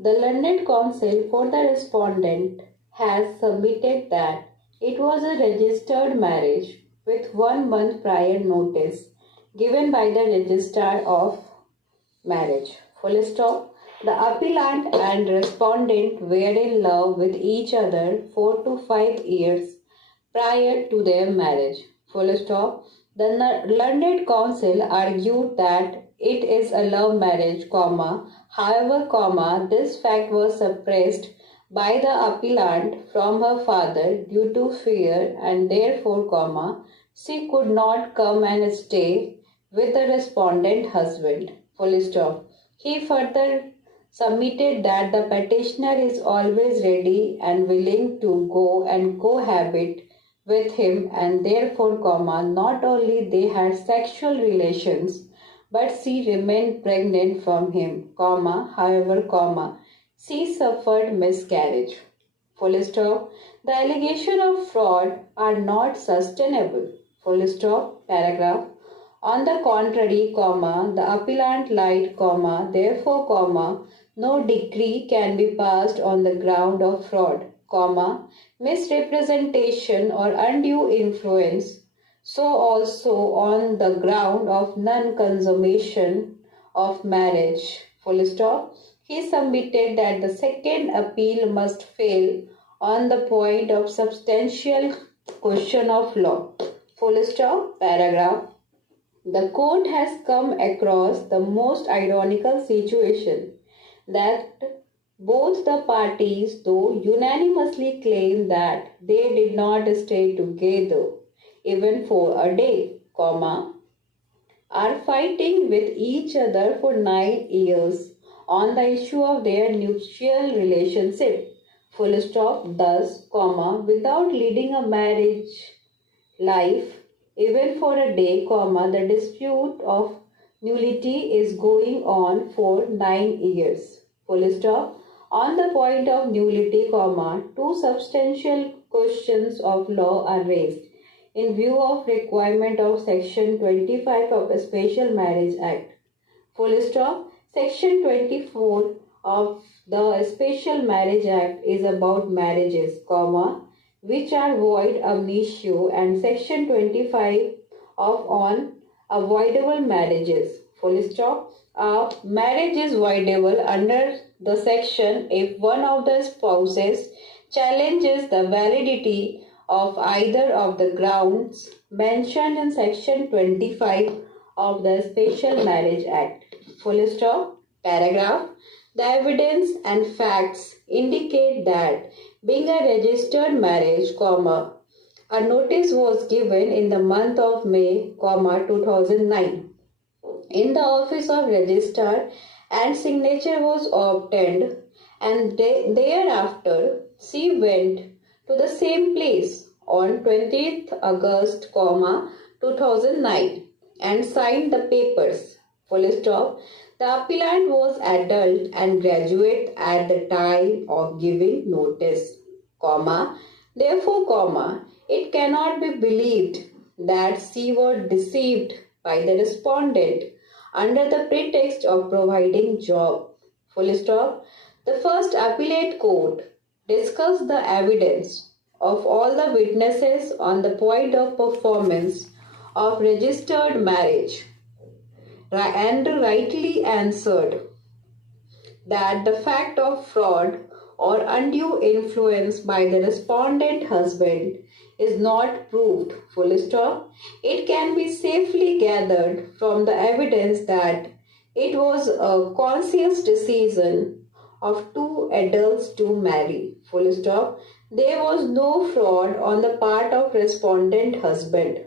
The London Council for the respondent has submitted that it was a registered marriage with 1 month prior notice given by the registrar of marriage. Full stop. The appellant and respondent were in love with each other 4 to 5 years prior to their marriage. Full stop. The London Council argued that it is a love marriage, however, this fact was suppressed by the appellant from her father due to fear and therefore, she could not come and stay with the respondent husband. Full stop. He further submitted that the petitioner is always ready and willing to go and cohabit with him and therefore, not only they had sexual relations but she remained pregnant from him, however, she suffered miscarriage. Full stop. The allegation of fraud are not sustainable. Full stop. Paragraph. On the contrary, the appellant lied, therefore, no decree can be passed on the ground of fraud, misrepresentation or undue influence, so also on the ground of non-consummation of marriage. Full stop. He submitted that the second appeal must fail on the point of substantial question of law. Full stop. Paragraph. The court has come across the most ironical situation that both the parties, though unanimously claim that they did not stay together even for a day, are fighting with each other for 9 years on the issue of their nuptial relationship. Full stop. Thus, without leading a marriage life even for a day, the dispute of nullity is going on for 9 years. Full stop. On the point of nullity, two substantial questions of law are raised in view of requirement of Section 25 of the Special Marriage Act. Full stop. Section 24 of the Special Marriage Act is about marriages, which are void ab initio, and Section 25 of on avoidable marriages. Full stop. A marriage is voidable under the section if one of the spouses challenges the validity of either of the grounds mentioned in Section 25 of the Special Marriage Act. Full stop. Paragraph. The evidence and facts indicate that being a registered marriage, a notice was given in the month of May, 2009 in the office of registrar and signature was obtained, and thereafter she went to the same place on 20th August, 2009 and signed the papers. Full stop. The appellant was adult and graduate at the time of giving notice, therefore, it cannot be believed that she was deceived by the respondent under the pretext of providing job. Full stop. The first appellate court discussed the evidence of all the witnesses on the point of performance of registered marriage and rightly answered that the fact of fraud or undue influence by the respondent husband is not proved. Full stop. It can be safely gathered from the evidence that it was a conscious decision of two adults to marry. Full stop. There was no fraud on the part of respondent husband.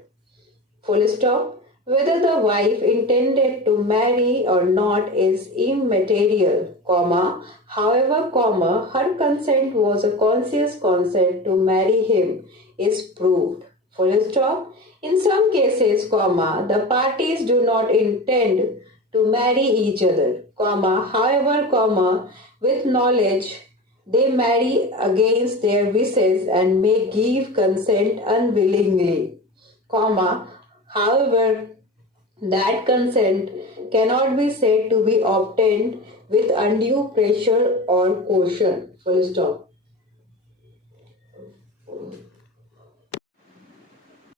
Full stop. Whether the wife intended to marry or not is immaterial, however, her consent was a conscious consent to marry him is proved. Full stop. In some cases, the parties do not intend to marry each other, however, with knowledge they marry against their wishes and may give consent unwillingly, however, that consent cannot be said to be obtained with undue pressure or coercion. Full stop.